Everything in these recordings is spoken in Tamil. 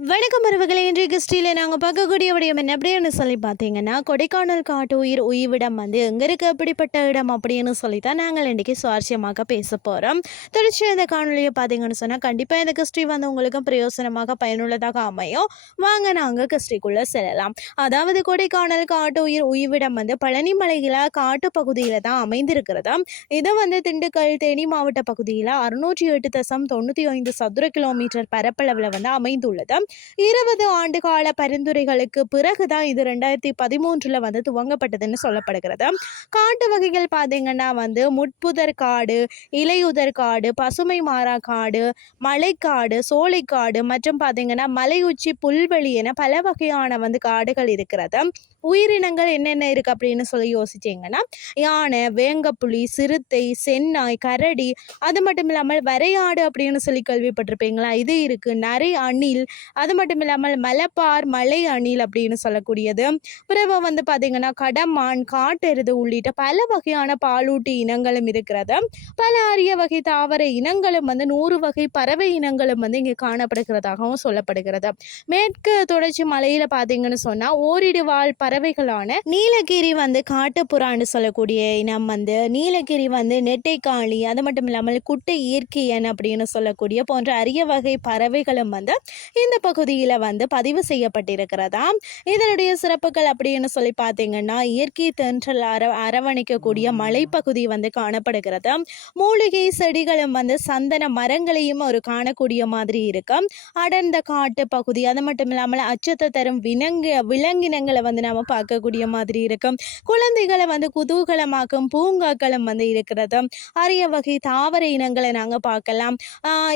வணக்கம் உறவுகளை இன்றைக்கு கிறிஸ்டியில் நாங்கள் பார்க்கக்கூடிய விடயம் என்ன? அப்படின்னு சொல்லி பார்த்தீங்கன்னா கொடைக்கானல் காட்டு உயிர் உயிவிடம் வந்து எங்கே இருக்குது அப்படிப்பட்ட இடம் அப்படின்னு சொல்லி தான் நாங்கள் இன்றைக்கி சுவாரஸ்யமாக பேச போகிறோம் தொடர்ச்சி இந்த காணொலியை பார்த்தீங்கன்னு சொன்னால் கண்டிப்பாக இந்த கிறிஸ்டி வந்து உங்களுக்கும் பிரயோசனமாக பயனுள்ளதாக அமையும். வாங்க நாங்கள் கிறிஸ்டிக்குள்ளே செல்லலாம். அதாவது கொடைக்கானல் காட்டு உயிர் உயிவிடம் வந்து பழனி மலையில் காட்டு பகுதியில் தான் அமைந்திருக்கிறது. இதை வந்து திண்டுக்கல் தேனி மாவட்ட பகுதியில் அறுநூற்றி எட்டு தசம் தொண்ணூற்றி ஐந்து சதுர கிலோமீட்டர் பரப்பளவில் வந்து அமைந்துள்ளது. இருபது ஆண்டு கால பரிந்துரைகளுக்கு பிறகுதான் இது ரெண்டாயிரத்தி பதிமூன்றில் வந்து துவங்கப்பட்டதுன்னு சொல்லப்படுகிறது. காட்டு வகைகள் பார்த்தீங்கன்னா வந்து முட்புதர் காடு இலையுதர் காடு பசுமை மாறா காடு மலைக்காடு சோலைக்காடு மற்றும் பார்த்தீங்கன்னா மலையுச்சி புல்வெளி என பல வகையான வந்து காடுகள் இருக்கிறது. உயிரினங்கள் என்னென்ன இருக்குது அப்படின்னு சொல்லி யோசிச்சிங்கன்னா யானை வேங்கப்புலி சிறுத்தை சென்னாய் கரடி அது மட்டும் இல்லாமல் வரையாடு அப்படின்னு சொல்லி கேள்விப்பட்டிருப்பீங்களா? இது இருக்குது நரை அணில் அது மட்டும் இல்லாமல் மலப்பார் மலை அணில் அப்படின்னு சொல்லக்கூடியது. பிறகு வந்து பார்த்திங்கன்னா கடமான் காட்டெருது உள்ளிட்ட பல வகையான பாலூட்டி இனங்களும் இருக்கிறது. பல அரிய வகை தாவர இனங்களும் வந்து நூறு வகை பறவை இனங்களும் வந்து இங்கே காணப்படுகிறதாகவும் சொல்லப்படுகிறது. மேற்கு தொடர்ச்சி மலையில் பார்த்தீங்கன்னு சொன்னால் ஓரிடு வாழ் பறவைகளான நீலகிரி வந்து காட்டுப்புறான்னு சொல்லக்கூடிய இனம் வந்து நீலகிரி வந்து நெட்டைக்காளி அது மட்டும் இல்லாமல் குட்டை இயற்கையன் அப்படின்னு சொல்லக்கூடிய போன்ற அரிய வகை பறவைகளும் வந்து இந்த பகுதியில் வந்து பதிவு செய்யப்பட்டிருக்கிறதா இதனுடைய சிறப்புகள் அப்படின்னு சொல்லி பார்த்தீங்கன்னா இயற்கை தென்றல் அர அரவணைக்கக்கூடிய மலைப்பகுதி வந்து காணப்படுகிறது மூலிகை செடிகளும் வந்து சந்தன மரங்களையும் ஒரு காணக்கூடிய மாதிரி இருக்கும். அடர்ந்த காட்டு பகுதி அது மட்டும் இல்லாமல் அச்சத்தை தரும் விலங்கு விலங்கினங்களை வந்து நாம் பார்க்கக்கூடிய மாதிரி இருக்கும். குழந்தைகளை வந்து குதூகலமாக்கும் பூங்காக்களும் வந்து இருக்கிறது அரிய வகை தாவர இனங்களை நாங்கள் பார்க்கலாம்.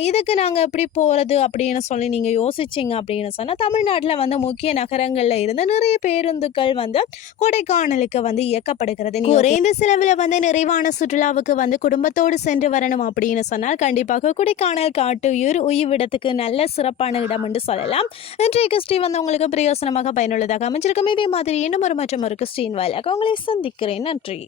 இதுக்கு நாங்கள் எப்படி போகிறது அப்படின்னு சொல்லி நீங்கள் யோசிச்சிங்க அப்படின்னு சொன்னால் தமிழ்நாட்டில் வந்து முக்கிய நகரங்களில் இருந்து நிறைய பேருந்துகள் வந்து கொடைக்கானலுக்கு வந்து இயக்கப்படுகிறது. குறைந்த செலவில் வந்து நிறைவான சுற்றுலாவுக்கு வந்து குடும்பத்தோடு சென்று வரணும் அப்படின்னு சொன்னால் கண்டிப்பாக கொடைக்கானல் காட்டுயிர் உயிவிடத்துக்கு நல்ல சிறப்பான இடம் என்று சொல்லலாம். இன்றைய கிறிஸ்டி வந்து உங்களுக்கு பிரயோசனமாக பயனுள்ளதாக அமைஞ்சிருக்கும். இதே மாதிரி இன்னும் ஒரு மற்றும் ஒரு கிறிஸ்டின் வாயிலாக உங்களை சந்திக்கிறேன். நன்றி.